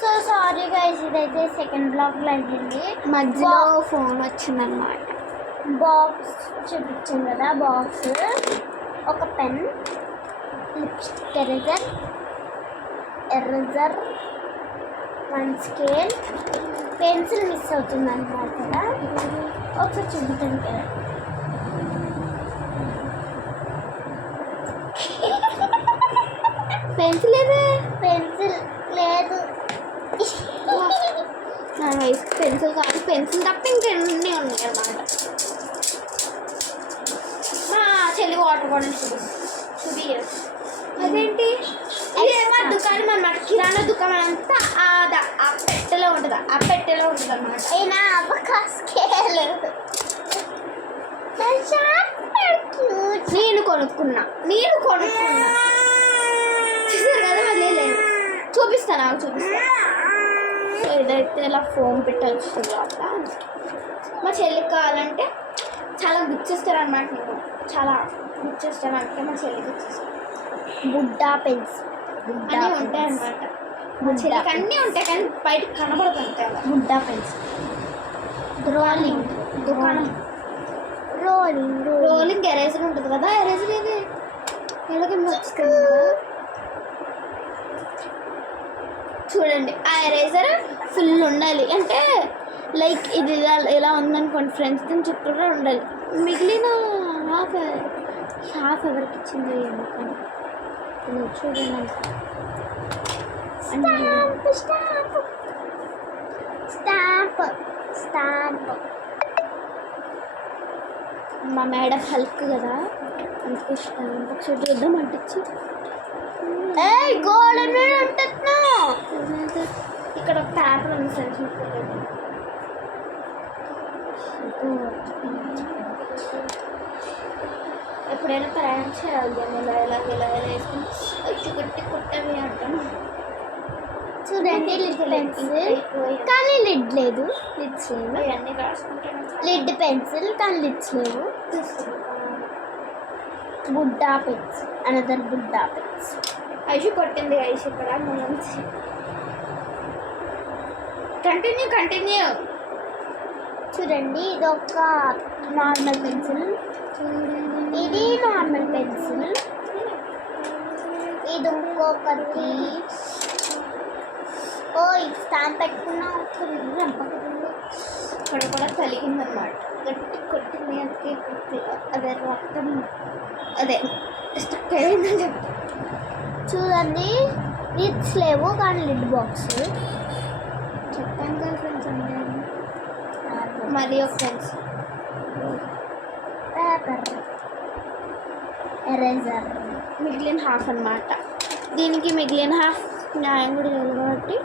So sorry guys, ఇదైతే second బ్లాగ్లో అయింది. మధ్యలో ఫోన్ వచ్చిందన్నమాట. బాక్స్ చూపించాం కదా, బాక్స్ ఒక pen, lipstick eraser, one scale, pencil miss అవుతుంది అన్నమాట కదా. ఒకసారి చూపించండి కదా. పెన్సిల్ ఏదే? పెన్సిల్ లేదు. నా వయసు పెన్సిల్ కాదు, పెన్సిల్ తప్ప ఇంకెన్ని ఉన్నాయి అన్నమాట. మా చెల్లి వాటర్ బాటిల్ చూపియదు. అదేంటి మా దుకాణం అన్నమాట, కిరాణా దుకాణం అంతా ఆ పెట్టెలో ఉంటుంది, అన్నమాట. అయినా అవకాశం నేను కొనుక్కున్నా చూసారు కదా. మళ్ళీ లేదు, చూపిస్తాను. సో ఇదైతే ఇలా ఫోన్ పెట్టవచ్చు లోపల. మా చెల్లికి కావాలంటే చాలా గుచ్చేస్తారు అన్నమాట. నేను చాలా గుచ్చేస్తాను, అంటే మా చెల్లికి వచ్చేస్తాను. బుడ్డా పెన్స్ అన్నీ ఉంటాయి అన్నమాట. మా చెల్లికి అన్నీ ఉంటాయి కానీ బయటకు కనబడుతుంటాయి. బుడ్డా పెన్స్, దుకాణం రోలింగ్ ఎరేజర్ ఉంటుంది కదా. ఎరేజర్ ఏది ఎలాగే మర్చిపోయింది కదా. చూడండి, ఆ ఎరేజర్ ఫుల్ ఉండాలి. అంటే లైక్ ఇది ఇలా ఉందనుకోండి ఫ్రెండ్స్, దీని చుట్టూరా ఉండాలి. మిగిలిన హాఫ్ ఎవరికి ఇచ్చింది ఎందుకని చూడండి. స్టాంప్ మా మేడం హెల్ప్ కదా, అందుకు ఇష్టం. ఒకసారి చూద్దాం అంటించి. గోడ మీద ఉంటున్నా. ఇక్కడ ఒక పేపర్ ఉంది ఫ్రెండ్స్. ఎప్పుడైనా ప్రయాణం చేయాలి ఇలా వేసుకుని కొట్టి కొట్టవి అంటాను. చూడండి, లిడ్ పెన్సిల్ కానీ లిడ్ లేదు. లిడ్స్ లేవు. ఇవన్నీ రాసుకుంటాను. లిడ్ పెన్సిల్ కానీ లిడ్స్ లేవు. Budda pens, another Budda pens. Aishu కొట్టింది. ఐషు ఇక్కడ నుంచి కంటిన్యూ. చూడండి, ఇది ఒక నార్మల్ పెన్సిల్, ఇది నార్మల్ పెన్సిల్, ఇది ఇంకొకటి. ఇది స్టాంప్ పెట్టుకున్నా ఇక్కడ కూడా కలిగిందన్నమాట. గట్టి కొట్టింది, అందుకే అదే రక్తం అదే స్టక్ అయిందని చెప్తా. చూడండి, లిడ్స్ లేవు కానీ లిడ్ బాక్స్ చెప్పాను కదా ఫ్రెండ్స్. మరి ఫ్రెండ్స్ పేపర్, ఎరేజర్, మిగిలిన హాఫ్ అన్నమాట. దీనికి మిగిలిన హాఫ్ న్యాయం కూడా లేదు కాబట్టి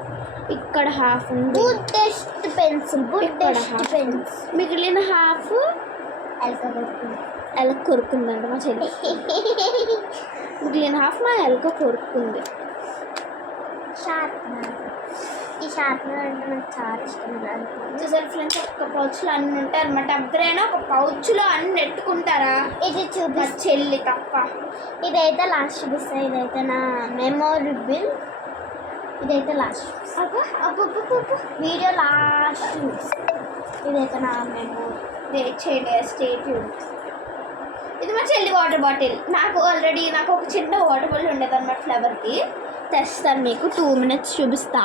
ఇక్కడ హాఫ్ ఉంది. బుడ్డెస్ట్ పెన్సిల్, మిగిలిన హాఫ్ ఎలక కొరుకుందండి మా చెల్లి. మిగిలిన హాఫ్ మా ఎలక కొరుకుంది. ఈ షార్ప్నర్ అంటే నాకు చాలా ఇష్టం. చూసారు ఫ్రెండ్స్, ఒక పౌచ్లో అన్నీ ఉంటాయి అనమాట. ఎవరైనా ఒక పౌచ్లో అన్ని నెట్టుకుంటారా? ఇది చూపి చెల్లి తప్ప. ఇదైతే లాస్ట్ చూపిస్తాను. ఇదైతే నా మెమొరబుల్. ఇదైతే లాస్ట్ వీడియో లాస్ట్. ఇదైతే నా మెమొరీ. స్టేట్. ఇది మా చెల్లి వాటర్ బాటిల్. నాకు ఒక చిన్న వాటర్ బాటిల్ ఉండేది అనమాట ఫ్లేవర్కి. తెస్తాను మీకు 2 minutes చూపిస్తా.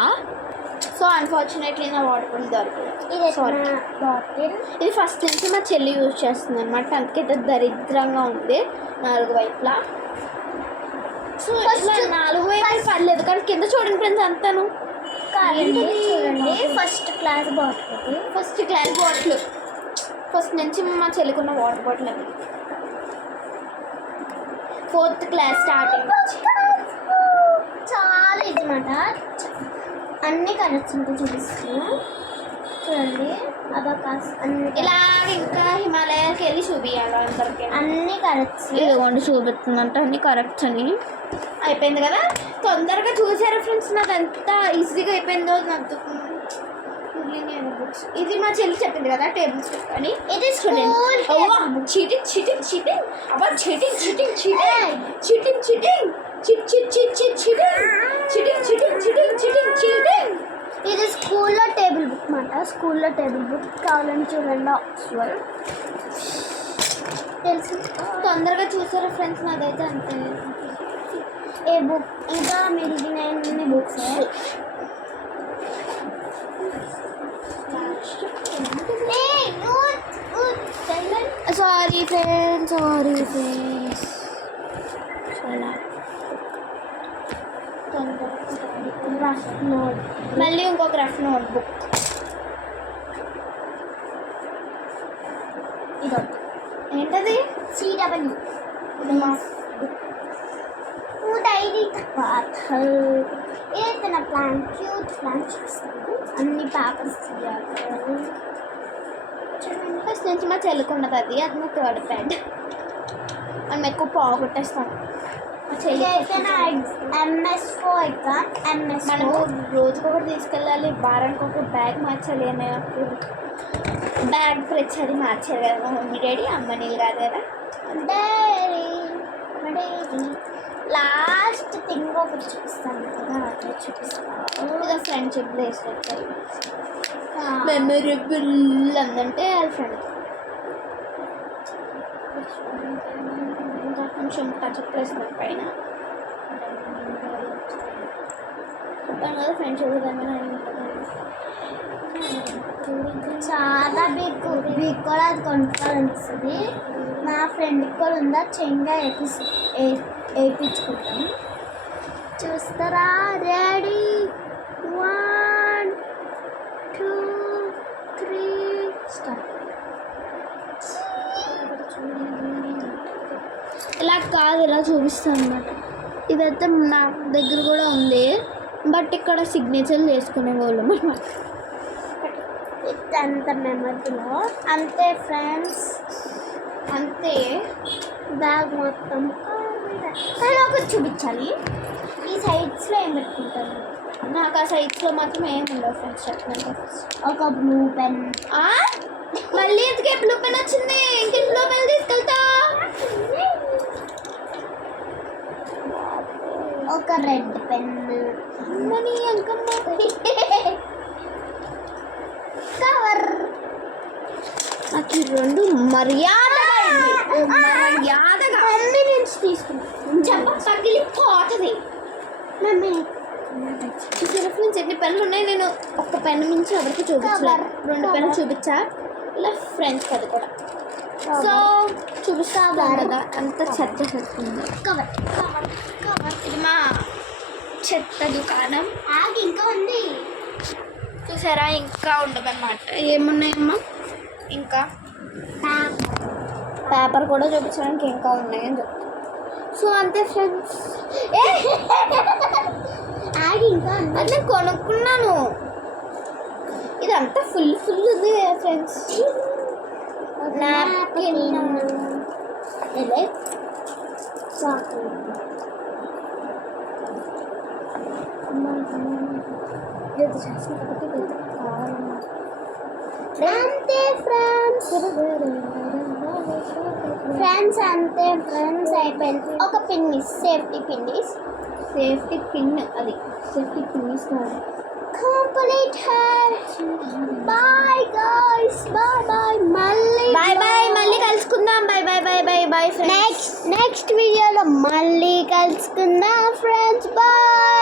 సో అన్ఫార్చునేట్లీ నా వాటర్ బాటిల్ దొరకలేదు. ఇది ఫస్ట్ నుంచి మా చెల్లి యూజ్ చేస్తుంది అనమాట, అందుకైతే దరిద్రంగా ఉంది 4 వైపులా. సో ఇట్లా 4 వైపులు పర్లేదు కానీ కింద చూడండి ఫ్రెండ్స్ అంతాను. చూడండి, ఫస్ట్ క్లాస్ బాటిల్. ఫస్ట్ నుంచి మా చెల్లికున్న వాటర్ బాటిల్ అది. 4th క్లాస్ స్టార్టింగ్ చాలా ఇది మాట. అన్ని కలర్స్ ఉంటే చూపిస్తున్నాను. చూడండి, అబాకాస్ అన్ని ఇలా. ఇంకా హిమాలయాకి వెళ్ళి చూపించాలి అందరికి. అన్ని కరెక్ట్స్ ఇదిగోండి చూపిస్తుందంట అన్ని కరెక్ట్స్ అని. అయిపోయింది కదా, తొందరగా చూసారా ఫ్రెండ్స్. నాకు ఎంత ఈజీగా అయిపోయిందో నాకు. ఇది మా చెల్లి చెప్పింది కదా టేబుల్ స్టిక్ అని. ఇది స్కూల్లో టేబుల్ బుక్ కావాలని చూడండి ఆక్స్ఫర్డ్ తెలుసు. తొందరగా చూసారా ఫ్రెండ్స్, నాదైతే అంతే. ఏ బుక్ ఇంకా మిగిలిన books sorry friends, rough note. మళ్ళీ ఇంకొక రఫ్ నోట్ బుక్. ఇదొకటి ఏంటది? CW. ఇది మా డైరీ ఇదైతే నా ప్లాన్, క్యూట్ ప్లాన్ చూస్తాను. అన్ని పేపర్స్ తీయాలి. ఫస్ట్ నుంచి మా చెల్లుకున్నది అది నా థర్డ్ ప్యాడ్. మనం ఎక్కువ పోగొట్టేస్తాం. మా చెల్లి ఇదైతే నా MS4 ఎగ్జామ్. మనము MS4 రోజుకొకటి తీసుకెళ్ళాలి, వారానికి ఒక బ్యాగ్ మార్చాలి. నాకు బ్యాగ్ ప్రతిసారి మార్చారు కదా మా మమ్మీ డాడీ, అమ్మ నీళ్ళు కాదు కదా. డైరీ లాస్ట్ థింగ్ ఒకటి చూపిస్తాను కదా, అట్లా చూపిస్తాను. ఇదో ఫ్రెండ్షిప్ బ్రేస్లెట్ మెమొరబుల్ అందంటే వాళ్ళ ఫ్రెండ్ ఇంకా కొంచెం టచ్ వేసిన పైన చెప్పాను కదా ఫ్రెండ్షిప్ చాలా బిగ్ కూడా అది కొనుక్కోవాలనిపిస్తుంది. మా ఫ్రెండ్కి కూడా ఉందా, చెంగా వేయించుకుంటాం. చూస్తారా? Ready 1 2 3 start. ఇలా కాదు, ఇలా చూపిస్తాను అనమాట. ఇదైతే నా దగ్గర కూడా ఉంది, బట్ ఇక్కడ సిగ్నేచర్ చేసుకునే వాళ్ళం అనమాట. అంత మెమరీలో అంతే ఫ్రెండ్స్, అంతే. బ్యాగ్ మొత్తం కానీ ఒకటి చూపించాలి. ఈ సైడ్స్లో ఏం పెట్టుకుంటాను? నాకు ఆ సైడ్స్లో మాత్రం ఏమి ఉండవు ఫ్రెండ్స్. చెప్పండి. ఒక బ్లూ పెన్. మళ్ళీ ఎందుకే బ్లూ పెన్ వచ్చింది? ఇంకే బ్లూ పెన్ తీసుకెళ్తా. ఒక red pen. Money Ankamma cover. నాకు ఈ రెండు మర్యాదగా మమ్మీ నుంచి తీసుకున్నాను. చెప్ప పగిలిపోతుంది. మమ్మీ ఫ్రెండ్స్ ఎన్ని పెన్నులు ఉన్నాయి, నేను ఒక్క పెన్ నుంచి ఎవరికి చూపించలేదు, 2 పెన్ను చూపించా. ఇలా ఫ్రెండ్స్ అది కూడా. సో చూపిస్తా కదా, అంత చెత్త చేస్తుంది. Cover cover cover. ఇది మా చెత్త దుకాణం. ఆగి ఇంకా ఉంది చూసారా? ఇంకా ఉండదన్నమాట. ఏమున్నాయమ్మా? ఇంకా పేపర్ కూడా చూపించడానికి ఇంకా ఉన్నాయని చెప్తాను. సో అంతే ఫ్రెండ్స్. ఆగి ఇంకా ఉంది. అది నేను కొనుక్కున్నాను. ఇదంతా ఫుల్ ఉంది ఫ్రెండ్స్. నాప్కిన్ అంతే ఫ్రెండ్స్. అంతే ఫ్రెండ్స్ అయిపోయింది. ఒక పిన్ మిస్, సేఫ్టీ పిన్. అది సేఫ్టీ పిన్ కాదు. కంప్లీట్. Bye guys, bye. మళ్ళీ కలుసుకుందాం. Bye friends. నెక్స్ట్ వీడియోలో మళ్ళీ కలుసుకుందాం ఫ్రెండ్స్. బాయ్.